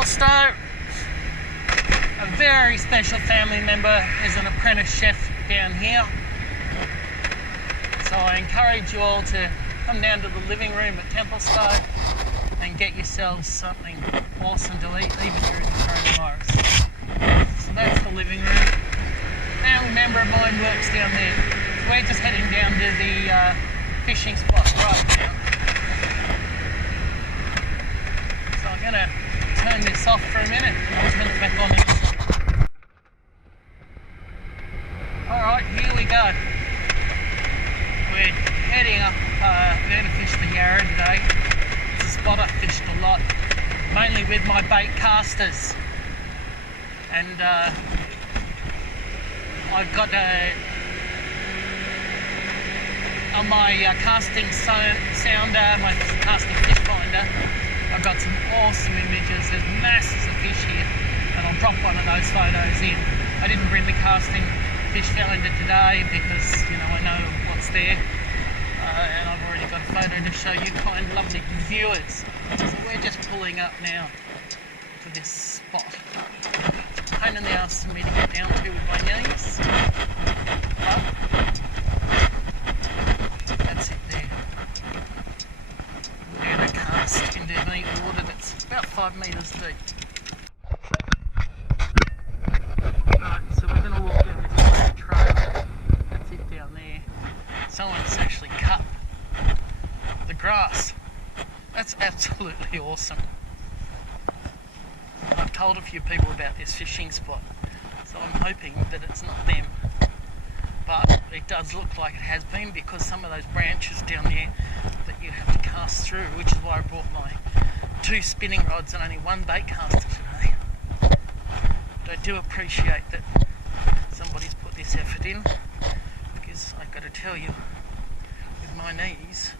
Templestowe. A very special family member is an apprentice chef down here. So I encourage you all to come down to the living room at Templestowe and get yourselves something awesome to eat, even during the coronavirus. So that's the living room. Family member of mine works down there. So we're just heading down to the fishing spot right now. So I'm going to turn this off for a minute and I'll turn it back on again. Alright, here we go. We're heading up, we're going to fish the Yarra today. It's a spot I've fished a lot, mainly with my bait casters. And I've got on my casting sounder, my casting fish finder, I've got some awesome images. There's masses of fish here, and I'll drop one of those photos in. I didn't bring the casting fish finder today because, you know, I know what's there, and I've already got a photo to show you kind lovely viewers. So we're just pulling up now to this spot. It's a pain in the ass for me to get down to with my knees, but that's it there. We're going to cast into the water that's about 5 metres deep. Right, so we're going to walk down this trail. That's it down there. Someone's actually cut the grass. That's absolutely awesome. I've told a few people about this fishing spot, so I'm hoping that it's not them. But it does look like it has been, because some of those branches down there that you have to cast through, which is why I brought my 2 spinning rods and only 1 bait caster today. But I do appreciate that somebody's put this effort in, because I've got to tell you, with my knees,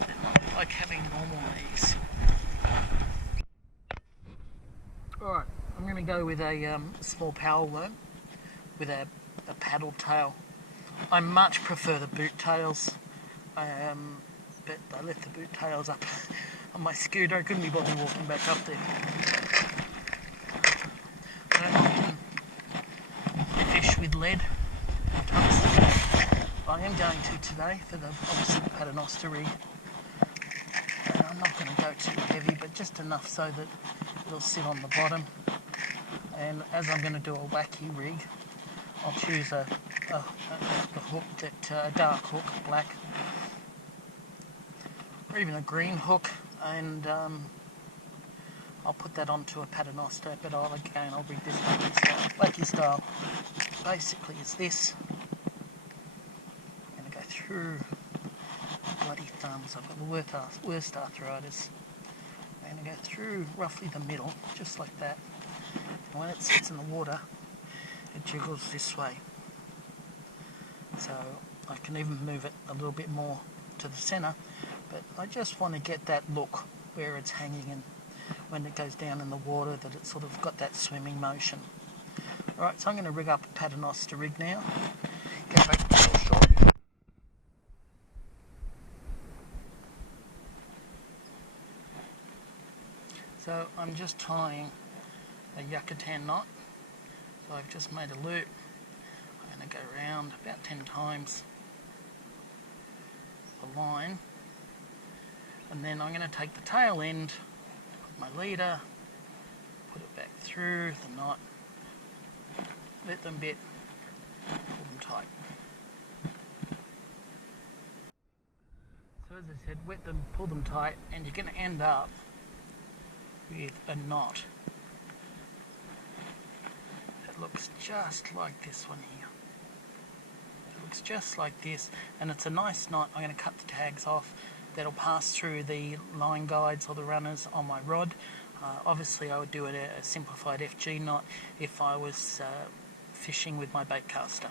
they're not like having normal knees. Alright, I'm going to go with a small power worm with a paddle tail. I much prefer the boot tails, but I left the boot tails up on my scooter. I couldn't be bothered walking back up there. I don't often fish with lead or tungsten. I am going to today for the obviously the Paternoster Rig. I'm not going to go too heavy, but just enough so that it'll sit on the bottom. And as I'm going to do a Wacky Rig, I'll choose a hook that a dark hook, black, or even a green hook, and I'll put that onto a Paternoster. But I'll rig this Wacky style. Basically, it's this. I'm going to go through bloody thumbs. I've got the worst arthritis. I'm going to go through roughly the middle, just like that. And when it sits in the water, it jiggles this way. So I can even move it a little bit more to the centre, but I just want to get that look where it's hanging, and when it goes down in the water that it's sort of got that swimming motion. Alright, so I'm going to rig up a Paternoster Rig now. Get back to the shore. So I'm just tying a Yucatan knot. So I've just made a loop. I'm going to go around about 10 times the line, and then I'm going to take the tail end of my leader, put it back through the knot, let them bit, pull them tight. So as I said, wet them, pull them tight, and you're going to end up with a knot. It looks just like this one here. It looks just like this, and it's a nice knot. I'm going to cut the tags off. That'll pass through the line guides or the runners on my rod. Obviously I would do it a simplified FG knot if I was fishing with my bait caster.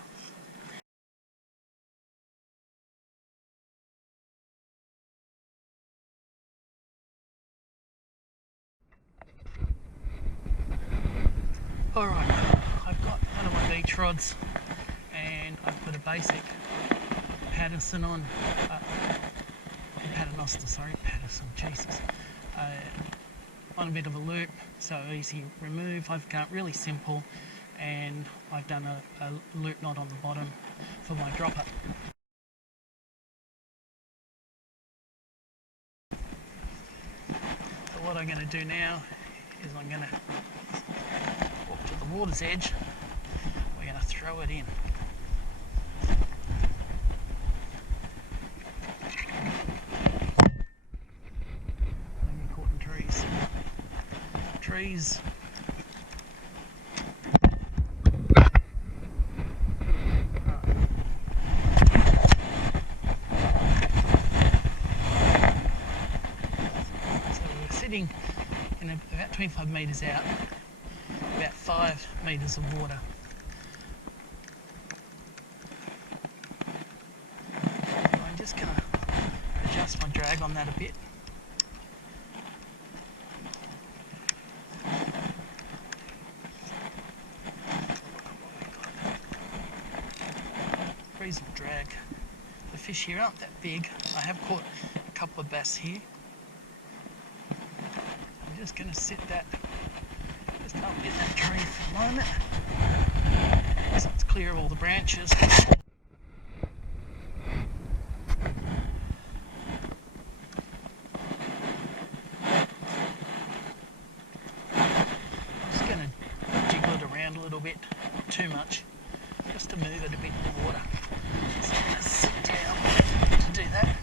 Alright, I've got one of my beach rods and I've put a basic Paterson on, Paternoster, sorry, Paterson, Jesus. on a bit of a loop, so easy remove. I've got really simple, and I've done a loop knot on the bottom for my dropper. So what I'm going to do now is I'm going to walk to the water's edge. We're going to throw it in. Trees. So we're sitting in about 25 metres out, about 5 metres of water. So I'm just going to adjust my drag on that a bit. Reasonable drag. The fish here aren't that big. I have caught a couple of bass here. I'm just going to sit that just up in that tree for a moment, so it's clear of all the branches. I'm just going to jiggle it around a little bit, not too much, just to move it a bit in the water. So I'm going to sit down to do that.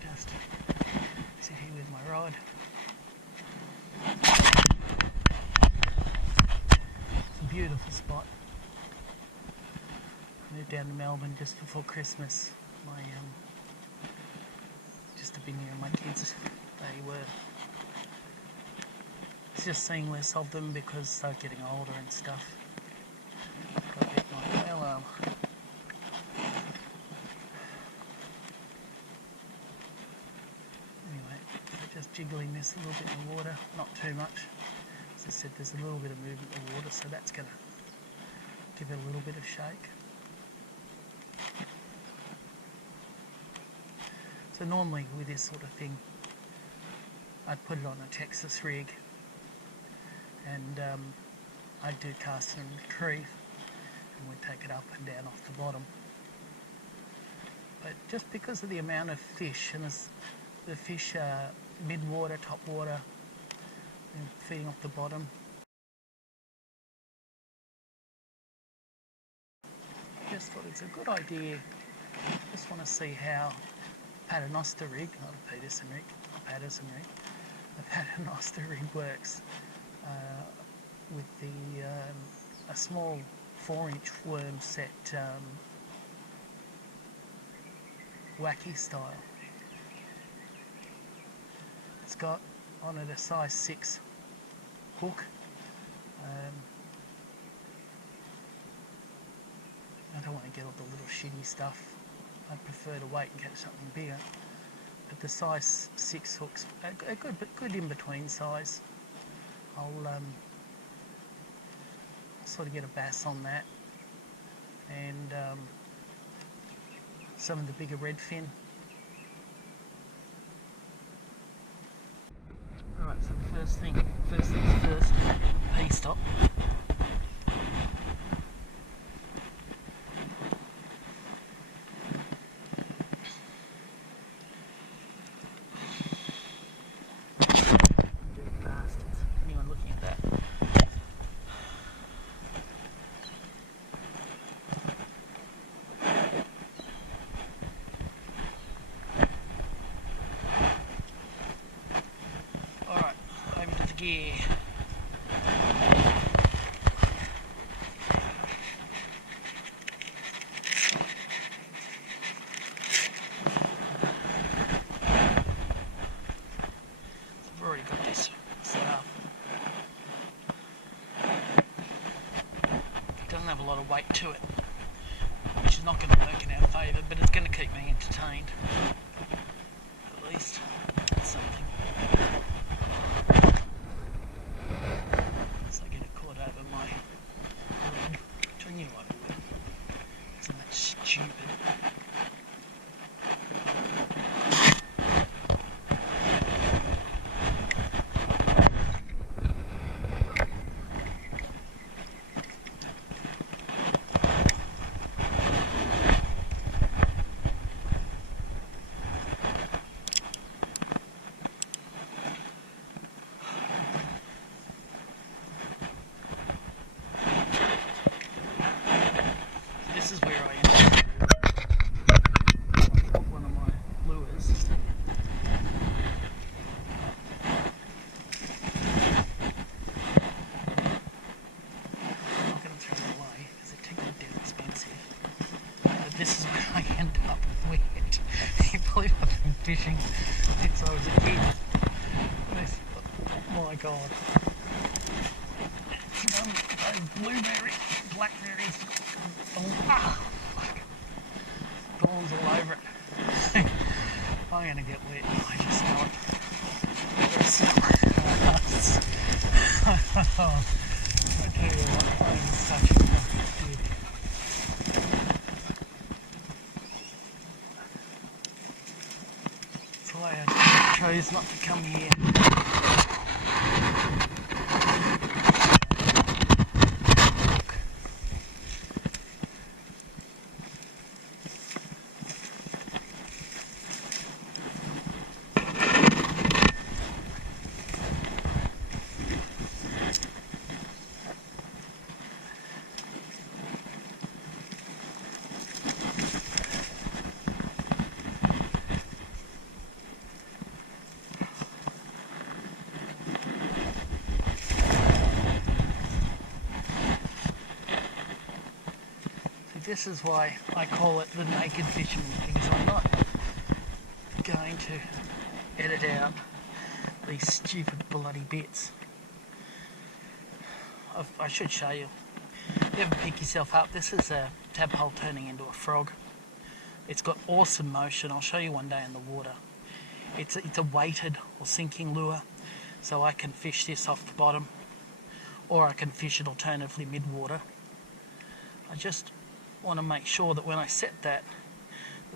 Just sit here with my rod. It's a beautiful spot. I moved down to Melbourne just before Christmas. Just to be near my kids. They were just seeing less of them because they're getting older and stuff. Got a bit like, well, anyway, just jiggling this a little bit in the water, not too much. As I said, there's a little bit of movement in the water, so that's going to give it a little bit of shake. So normally with this sort of thing, I'd put it on a Texas rig, and I'd do cast and retrieve, and we'd take it up and down off the bottom. But just because of the amount of fish, and the fish are mid-water, top water, and feeding off the bottom, just thought it's a good idea. Just want to see how Paternoster Rig, not a Peterson rig, a Paternoster rig works with a small 4-inch worm set Wacky style. It's got on it a size 6 hook. I don't want to get all the little shitty stuff. I'd prefer to wait and catch something bigger. But the size 6 hooks, a good in between size. I'll sort of get a bass on that, and some of the bigger redfin. Alright, so the first things first, P-stop. Gear. I've already got this set up. It doesn't have a lot of weight to it, which is not going to work in our favour, but it's going to keep me entertained. At least it's something. Stupid. You believe I've been fishing since I was a kid. Oh my god. Those blueberries, blackberries, thorns all over it. I'm going to get wet, I just know it. I tell you what, I am such a kid. That's why I chose not to come here. This is why I call it the naked fisherman, because I'm not going to edit out these stupid bloody bits. I should show you. You ever pick yourself up? This is a tadpole turning into a frog. It's got awesome motion. I'll show you one day in the water. It's a weighted or sinking lure, so I can fish this off the bottom, or I can fish it alternatively mid-water. I just want to make sure that when I set that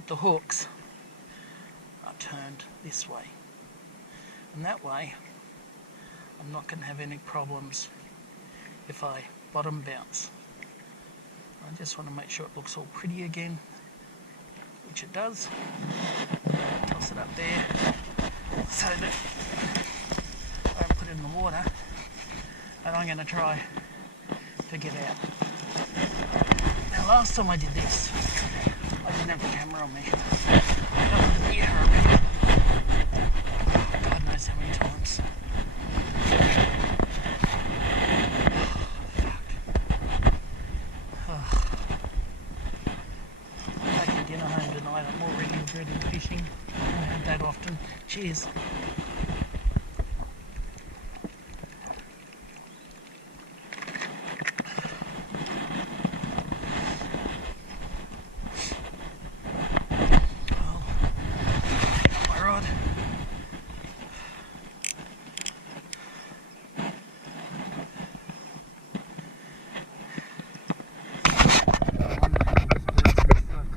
the hooks are turned this way, and that way I'm not going to have any problems if I bottom bounce. I just want to make sure it looks all pretty again, which it does. Toss it up there so that I don't put it in the water, and I'm going to try to get out. Now last time I did this, I didn't have the camera on me. I got the gear on me. God knows how many times. I'm taking dinner home tonight. I'm already regretting fishing. I don't have that often. Cheers.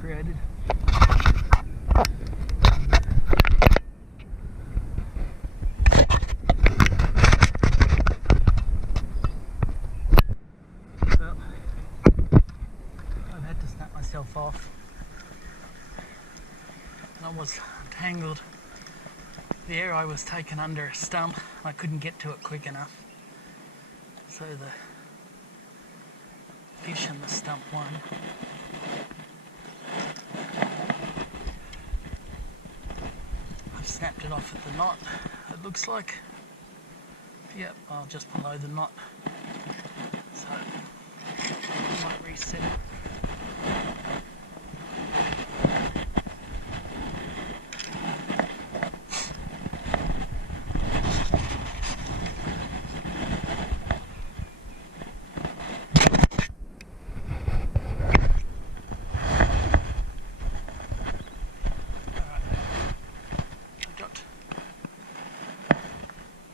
Created. Well, I've had to snap myself off. And I was tangled there. I was taken under a stump. I couldn't get to it quick enough. So the fish in the stump won. Snapped it off at the knot, it looks like. Yep, I'll just below the knot. So I might reset it.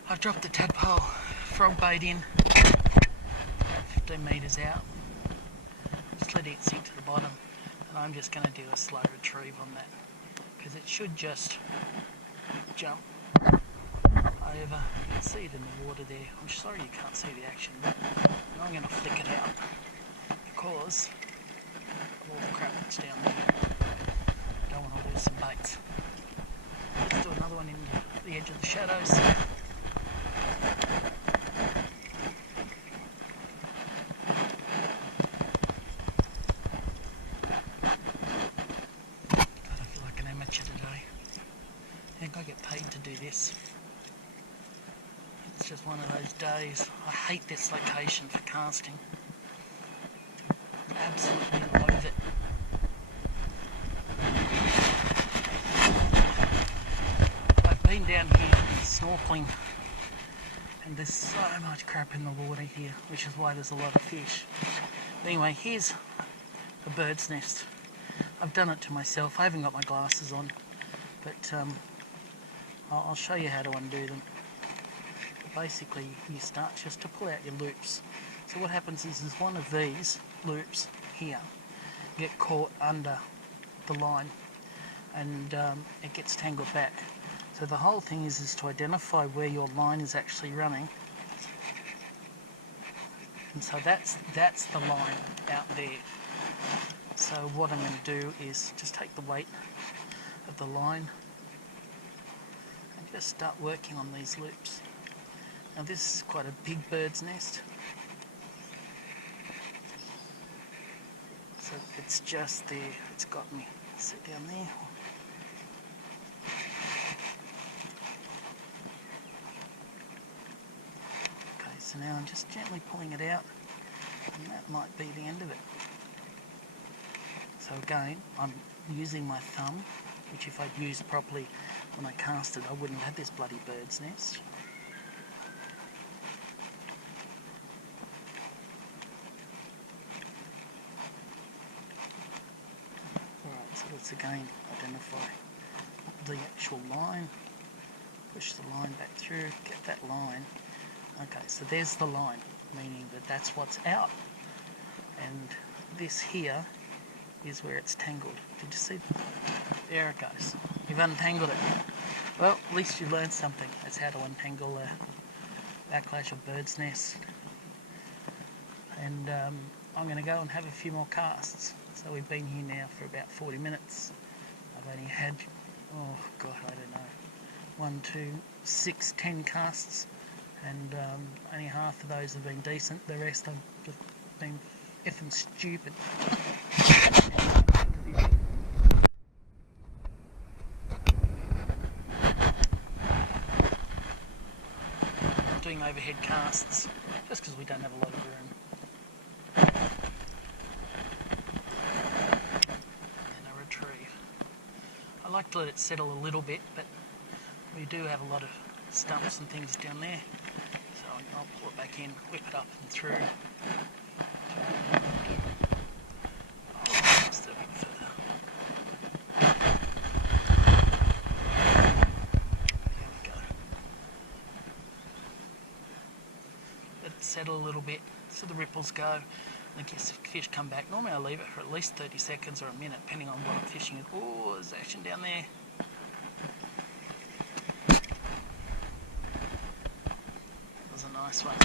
I've dropped the tadpole frog bait in 15 metres out, just let it sink to the bottom, and I'm just going to do a slow retrieve on that because it should just jump over. You can see it in the water there. I'm sorry you can't see the action, but I'm going to flick it out because of all the crap that's down there. I don't want to lose some baits. Let's do another one in the edge of the shadows. I get paid to do this. It's just one of those days. I hate this location for casting. Absolutely loathe it. down here snorkeling, and there's so much crap in the water here, which is why there's a lot of fish. Anyway, here's a bird's nest. I've done it to myself. I haven't got my glasses on, but I'll show you how to undo them. Basically, you start just to pull out your loops. So what happens is one of these loops here get caught under the line, and it gets tangled back. So the whole thing is to identify where your line is actually running. And so that's the line out there. So what I'm going to do is just take the weight of the line and just start working on these loops. Now this is quite a big bird's nest. So it's just there, it's got me. Sit down there. Okay, so now I'm just gently pulling it out, and that might be the end of it. So again, I'm using my thumb, which if I'd used properly when I cast it, I wouldn't have had this bloody bird's nest. Alright, so let's again identify the actual line, push the line back through, get that line. Okay, so there's the line, meaning that that's what's out, and this here is where it's tangled. Did you see? There it goes. You've untangled it. Well, at least you learned something. That's how to untangle a backlash or bird's nest. And I'm going to go and have a few more casts. So we've been here now for about 40 minutes. I've only had, oh god, I don't know, 1, 2, 6, 10 casts, and only half of those have been decent. The rest have just been effing stupid. Doing overhead casts just because we don't have a lot of room. And a retrieve. I like to let it settle a little bit, but we do have a lot of stumps and things down there, so I'll pull it back in, whip it up and through. Just a bit further. There we go. Let it settle a little bit so the ripples go. I guess if fish come back, normally I leave it for at least 30 seconds or a minute, depending on what I'm fishing. Oh, there's action down there. That was a nice one.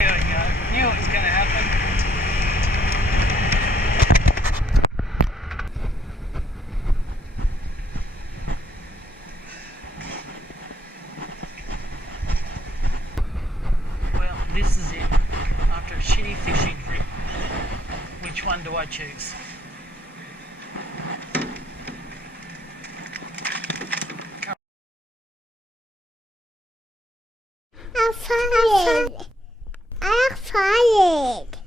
There we go. Knew it was going to happen. This is it. After a shitty fishing trip, which one do I choose? I'm fired.